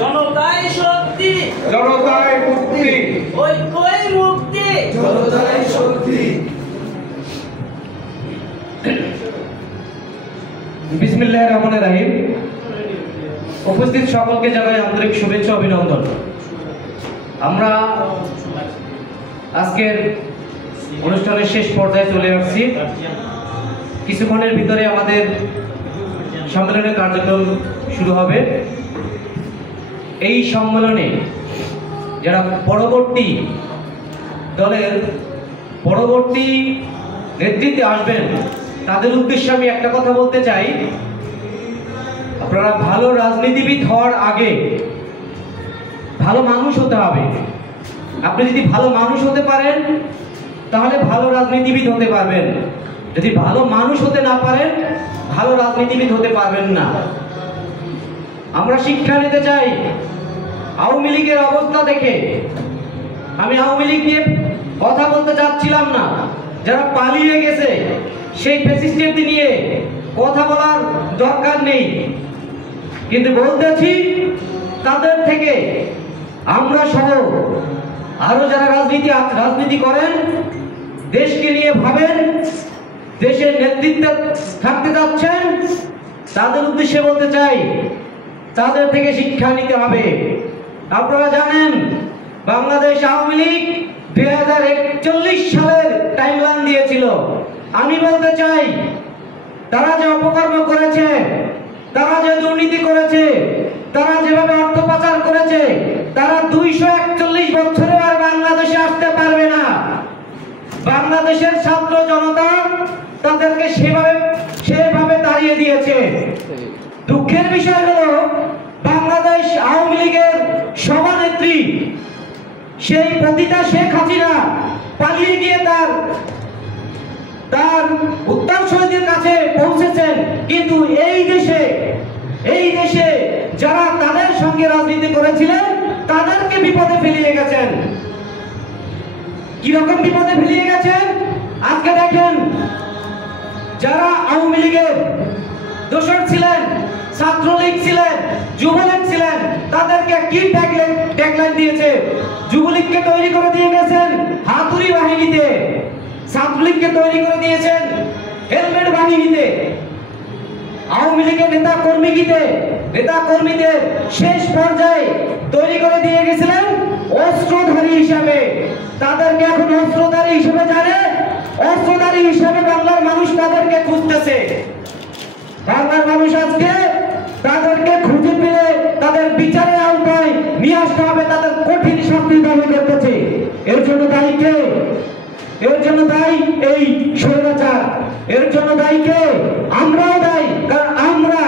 জনতাই শক্তি, জনতাই মুক্তি, ঐক্যই মুক্তি, জনতাই শক্তি। বিসমিল্লাহির রহমানির রহিম। উপস্থিত সকলকে জানাই আন্তরিক শুভেচ্ছা অভিনন্দন। আমরা আজকের অনুষ্ঠানের শেষ পর্যায়ে চলে আসছি। কিছুক্ষণের ভিতরে আমাদের সম্মেলনের কার্যক্রম শুরু হবে। এই সম্মেলনে যারা পরবর্তী দলের পরবর্তী নেতৃত্বে আসবেন তাদের উদ্দেশ্যে আমি একটা কথা বলতে চাই, আপনারা ভালো রাজনীতিবিদ হওয়ার আগে ভালো মানুষ হতে হবে। আপনি যদি ভালো মানুষ হতে পারেন তাহলে ভালো রাজনীতিবিদ হতে পারবেন। যদি ভালো মানুষ হতে না পারেন ভালো রাজনীতিবিদ হতে পারবেন না। আমরা শিক্ষা নিতে চাই। আওয়ামী লীগের অবস্থা দেখে আমি আওয়ামী লীগ নিয়ে কথা বলতে চাচ্ছিলাম না। যারা পালিয়ে গেছে সেই ফ্যাসিস্টদের নিয়ে কথা বলার দরকার নেই, কিন্তু বলতেছি তাদের থেকে আমরা সহ আরো যারা রাজনীতি করেন, দেশকে নিয়ে ভাবেন, দেশের নেতৃত্বে থাকতে যাচ্ছেন, তাদের উদ্দেশ্যে বলতে চাই তাদের থেকে শিক্ষা নিতে হবে। আপনারা জানেন বাংলাদেশ আওয়ামী লীগ 2041 সালের টাইমলাইন দিয়েছিল। আমি বলতে চাই তারা যে অপকর্ম করেছে, তারা যে দুর্নীতি করেছে, তারা যেভাবে অর্থ পাচার করেছে, তারা 241 বছরে আর বাংলাদেশে আসতে পারবে না। বাংলাদেশের ছাত্র জনতা তাদেরকে সেভাবে তাড়িয়ে দিয়েছে। দুঃখের বিষয় হলো বাংলাদেশ আওয়ামী লীগের সভানেত্রী সেই পতিতা শেখ হাসিনা পালিয়ে গিয়ে তার উত্তরসূরিদের কাছে পৌঁছেছেন, কিন্তু এই দেশে যারা তাদের সঙ্গে রাজনীতি করেছিলেন তাদেরকে বিপদে ফেলিয়ে গেছেন। কিরকম বিপদে ফেলিয়ে গেছেন আজকে দেখেন। যারা আওয়ামী লীগের দোসর ছিলেন, ছাত্রলীগ ছিলেন, যুবলীগ ছিলেন, তাদেরকে কি ট্যাগলাইন দিয়েছে? যুবলীগকে তৈরি করে দিয়ে গেছেন হাতুড়ি বাহিনীতে, ছাত্রলীগকে তৈরি করে দিয়েছেন হেলমেট বাহিনীতে, আওয়ামী লীগের নেতা কর্মীদের শেষ পর্যায়ে তৈরি করে দিয়ে গেছিলেন অস্ত্রধারী হিসাবে। তাদেরকে এখন অস্ত্রধারী হিসেবে জানে, অস্ত্রধারী হিসেবে বাংলার মানুষ তাদেরকে খুঁজতেছে। বাংলার মানুষ আজকে তাদেরকে খুঁজে পেলে তাদের বিচারের আওতায় নিয়ে আসতে হবে, তাদের কঠিন শাস্তির দাবি করতেছে। এর জন্য দায়ী কে? এর জন্য দায়ী এই স্বৈরাচার। এর জন্য দায়ী কে? আমরাও দায়ী, কারণ আমরা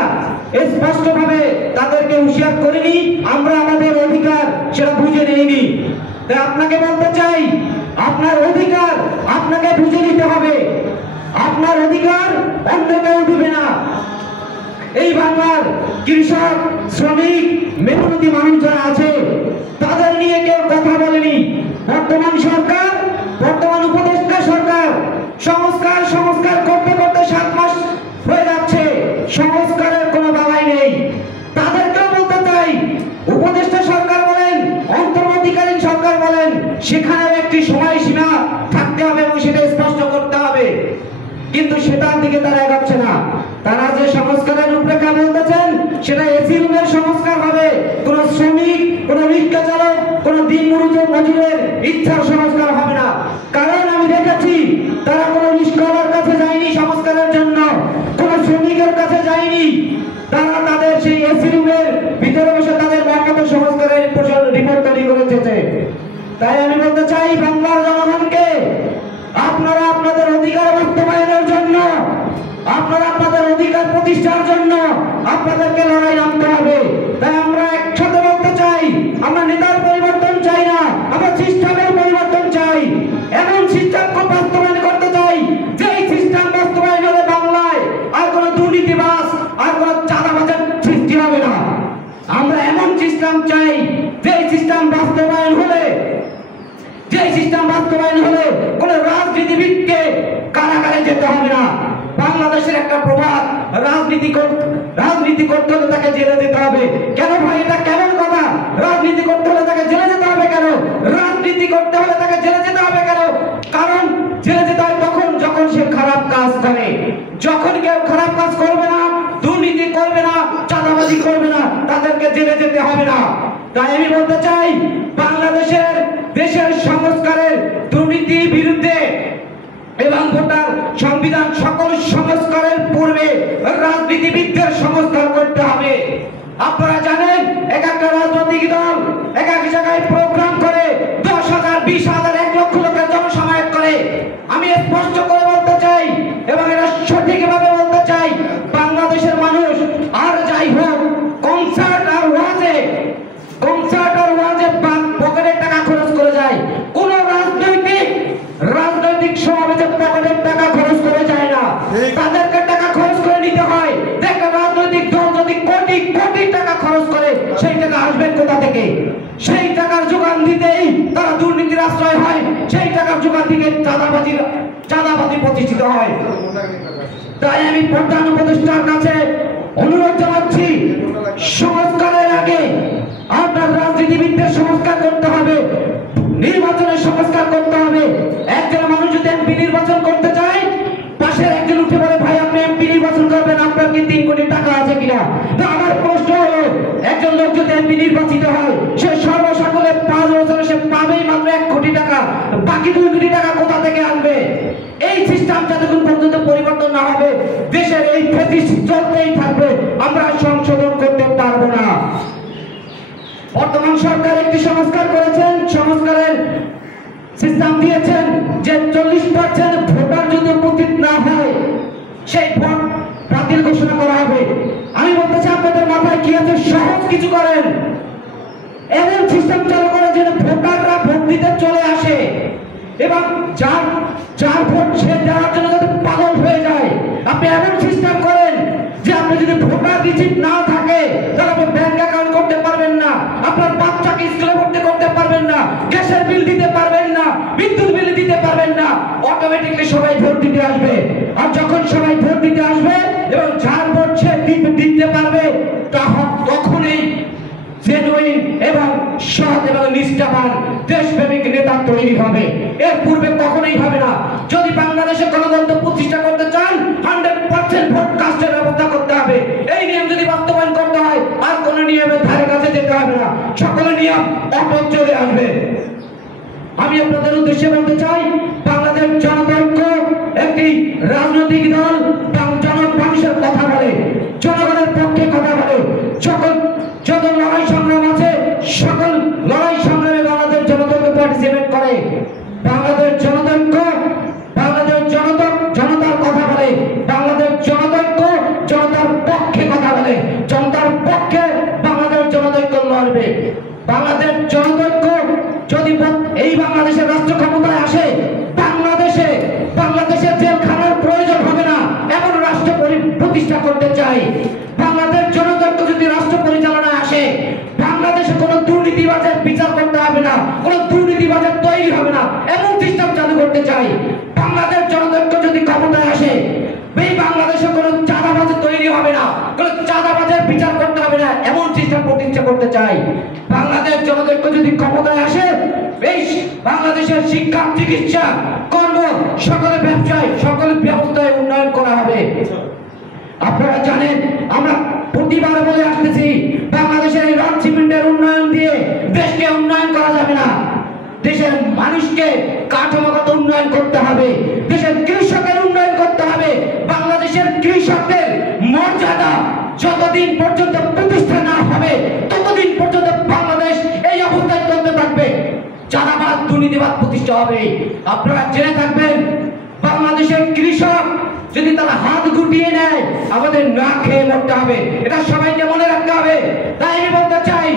স্পষ্টভাবে তাদেরকে হুঁশিয়ার করিনি, আমরা আমাদের অধিকার সেটা বুঝে নিইনি। তাই আপনাকে বলতে চাই, আপনার অধিকার আপনাকে বুঝে নিতে হবে। আপনার অধিকার অন্য কেউ দিবে না। এই বাংলার কৃষক, শ্রমিক, মেহনতি মানুষ যারা আছে তাদের নিয়ে কেউ কথা বলেনি। বর্তমান সরকার, বর্তমান উপদেষ্টা সরকার সংস্কার করতে করতে 7 মাস হয়ে যাচ্ছে, সংস্কারের কোনো দাওয়াই নেই। তাদেরকেও বলতে চাই, উপদেষ্টা সরকার বলেন, অন্তর্বর্তীকালীন সরকার বলেন, সেখানে একটি সময়সীমা থাকতে হবে এবং সেটা স্পষ্ট করতে হবে, কিন্তু সেটার দিকে তারা এগোচ্ছে না। তারা যে সংস্কারের রূপরেখা বলতেছেন সেটা এসি রুমের সংস্কার হবে, কোন শ্রমিক, কোন রিক্সা চালক, কোন দিনমজুরের ইচ্ছার সংস্কার হবে না। কারণ আমি দেখেছি তারা কোন রিক্সাওয়ালার কাছে যায়নি সংস্কারের জন্য, কোন শ্রমিকের কাছে যায়নি। তারা তাদের সেই এসি রুমের ভিতরে বসে তাদের ব্যক্তিগত সংস্কারের রিপোর্ট তৈরি করেছে। তাই আমি বলতে চাই বাংলার জনগণকে, আপনারা আপনাদের অধিকার বাস্তবায়নের জন্য, আপনারা আপনাদের অধিকার প্রতিষ্ঠার জন্য আপনাদেরকে লড়াই নামতে হবে। তাই আমরা একসাথে বলতে চাই, আমরা নেতার পরিবর্তন চাই না, আমরা সিস্টেমের পরিবর্তন চাই। এমন সিস্টেম বাস্তবায়ন করতে চাই যে সিস্টেম বাস্তবায়ন হলে বাংলায় আর কোনো দুর্নীতিবাজ, আর কোনো চাঁদাবাজের সৃষ্টি হবে না। আমরা এমন সিস্টেম চাই যে সিস্টেম বাস্তবায়ন হলে কোন রাজনীতিবিদকে কারাগারে যেতে হবে না। বাংলাদেশের একটা প্রবাদ, রাজনীতি করতে হলে তাকে জেলে যেতে হবে। কেন ভাই, এটা কেমন কথা? করতে হলে তাকে জেলে যেতে হবে কেন? কারণ জেলে যেতে হয় তখন যখন সে খারাপ কাজ করে। যখন কেউ খারাপ কাজ করবে না, দুর্নীতি করবে না, চাঁদাবাজি করবে না, তাদেরকে জেলে যেতে হবে না। তাই আমি বলতে চাই, বাংলাদেশের দেশের সংস্কারের দুর্নীতির বিরুদ্ধে এবং ভোটার সংবিধান সকল সংস্কারের পূর্বে রাজনীতিবিদদের সংস্কার করতে হবে। আপনারা জানেন, এক একটা রাজনৈতিক দল এক এক জায়গায় প্রোগ্রাম করে 10,000, 20,000, 1 লক্ষ লোকের জনসমাবেশ করে। আমি স্পষ্ট করে বলতে চাই এবং এটা সঠিকভাবে বলতে চাই, বাংলাদেশের মানুষ আর যাই হোক কনসার্ট আর ওয়াজে পকেটের টাকা খরচ করে যায়। কোন রাজনৈতিক সমাবেশে পকেটের টাকা খরচ করে যায় না, তাদেরকে টাকা খরচ করে নিতে হয়। একটা রাজনৈতিক দল যদি কোটি কোটি টাকা খরচ করে, সেই টাকা আসবে কোথা থেকে? সেই টাকার যোগান দিতেই তারা দুর্নীতির আশ্রয় হয়, সেই টাকার যোগান দিতে চাঁদাবাজি প্রতিষ্ঠিত হয়। তাই আমি প্রধান উপদেষ্টার কাছে অনুরোধ জানাচ্ছি, সংস্কারের আগে আপনার রাজনীতিবিদদের সংস্কার করতে হবে, নির্বাচনের সংস্কার করতে হবে। একজন মানুষ যদি এমপি নির্বাচন করতে চায়, পাশের একজন উঠে বলে, ভাই আপনি এমপি নির্বাচন করবেন, আপনার কি 3 কোটি টাকা আছে কিনা? তো আমার প্রশ্ন হলো, একজন লোক যদি এমপি নির্বাচিত হয়, সে সর্বসকলে 5 বছরে সে পাবেই মাত্র 1 কোটি টাকা, বাকি 2 কোটি টাকা কোথা থেকে আনবে? এই সিস্টেম যতক্ষণ পর্যন্ত পরিবর্তন না হবে, দেশের এই ফ্যাসিস্ট চলতেই থাকবে, আমরা সংশোধন করতে পারবো না। বর্তমান সরকার একটি সংস্কার করেছেন, সংস্কারের সিস্টেম দিয়েছেন যে 40% ভোটার যদি উপস্থিত না হয়, সেই ভোট বাতিল ঘোষণা করা হবে। আমি বলতে চাই, আপনাদের মাথায় কি আছে? সহজ কিছু করেন, এমন সিস্টেম চালু করেন যেন ভোটাররা ভোট দিতে চলে আসে এবং যার ভোট সে দেওয়ার জন্য যাতে পাগল হয়ে যায়। আপনি এমন সিস্টেম করেন যে আপনি যদি ভোটার রিসিপ্ট না থাকে, তাহলে আপনি ব্যাংক অ্যাকাউন্ট করতে পারবেন না, আপনার বাচ্চাকে স্কুলে ভর্তি করতে পারবেন না, গ্যাসের বিল দিতে পারবেন না, বিদ্যুৎ বিল দিতে পারবেন না। অটোমেটিকলি সবাই ভোট দিতে আসবে। আর যখন সবাই ভোট দিতে আসবে এবং যার ভোট সে দিতে পারবে, তখনই জেনুইন এবং সৎ এবং নিষ্ঠাবান দেশপ্রেমিক নেতা তৈরি হবে। এর পূর্বে কখনোই হবে না। যদি বাংলাদেশে গণতন্ত্র প্রতিষ্ঠা করতে চান, 100% ভোট কাস্টের ব্যবস্থা করতে হবে। এই নিয়ম যদি বাস্তবায়ন করতে হয়, আর কোন নিয়মের ধারে কাছে যেতে হবে না, সকল নিয়ম অটল চলে আসবে। আমি আপনাদের উদ্দেশ্যে বলতে চাই, বাংলাদেশ জনতাঐক্য একটি রাজনৈতিক দল, মানুষের কথা বলে, জনগণের পক্ষে কথা বলে, যত লড়াই সংগ্রাম আছে সকল লড়াই সংগ্রামে বাংলাদেশ জনতাঐক্য পার্টিসিপেট করে। বাংলাদেশ জনতাঐক্য জনতার কথা বলে, বাংলাদেশ জনতাঐক্য জনতার পক্ষে কথা বলে, জনতার পক্ষে বাংলাদেশ জনতাঐক্য লড়বে। বাংলাদেশ জনতাঐক্য যদি এই বাংলাদেশের রাষ্ট্র ক্ষমতায় আসে, বাংলাদেশের জেলখানার প্রয়োজন হবে না, এমন রাষ্ট্র প্রতিষ্ঠা করতে চাই। বাংলাদেশ জনতাঐক্য যদি রাষ্ট্র পরিচালনায় আসে, বাংলাদেশে কোনো দুর্নীতিবাজের বিচার করতে হবে না, কোনো দুর্নীতিবাজের তৈরি হবে না, এমন সিস্টেম চালু করতে চাই। বাংলাদেশ জনতাঐক্য যদি ক্ষমতায় আসে, এই বাংলাদেশে কোনো চাঁদাবাজ তৈরি হবে না, কোনো চাঁদাবাজের বিচার করতে হবে না, এমন সিস্টেম প্রতিষ্ঠা করতে চাই। বাংলাদেশ জনতাঐক্য যদি ক্ষমতায় আসে, এই বাংলাদেশের শিক্ষা, চিকিৎসা, কর্ম, সকল ব্যবসায়, সকল ব্যবস্থায় উন্নয়ন করা হবে। আপনারা জানেন, আমরা প্রতিবার বলে আসতেছি, বাংলাদেশের এই রড সিমেন্টের উন্নয়ন দিয়ে দেশকে উন্নয়ন করা যাবে না। দেশের মানুষকে কাঠামোগত উন্নয়ন করতে হবে, দেশের কৃষকের উন্নয়ন করতে হবে। বাংলাদেশের কৃষকদের মর্যাদা যতদিন পর্যন্ত প্রতিষ্ঠা না হবে, ততদিন পর্যন্ত বাংলাদেশ এই অবস্থায় চলতে থাকবে, চাঁদাবাদ দুর্নীতিবাদ প্রতিষ্ঠা হবে। আপনারা জেনে থাকবেন, বাংলাদেশের কৃষক যদি তারা হাত গুটিয়ে নেয়, আমাদের না খেয়ে মরতে হবে, এটা সবাইকে মনে রাখতে হবে। তাই আমি বলতে চাই,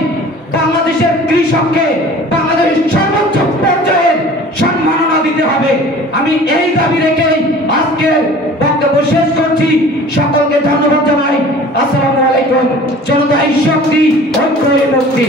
বাংলাদেশের কৃষককে বাংলাদেশের সর্বোচ্চ পর্যায়ের সম্মাননা দিতে হবে। আমি এই দাবি রেখেই আজকের বক্তব্য শেষ করছি। সকলকে ধন্যবাদ জানাই। আসসালামু আলাইকুম। জনতাই শক্তি, ঐক্যই মুক্তি।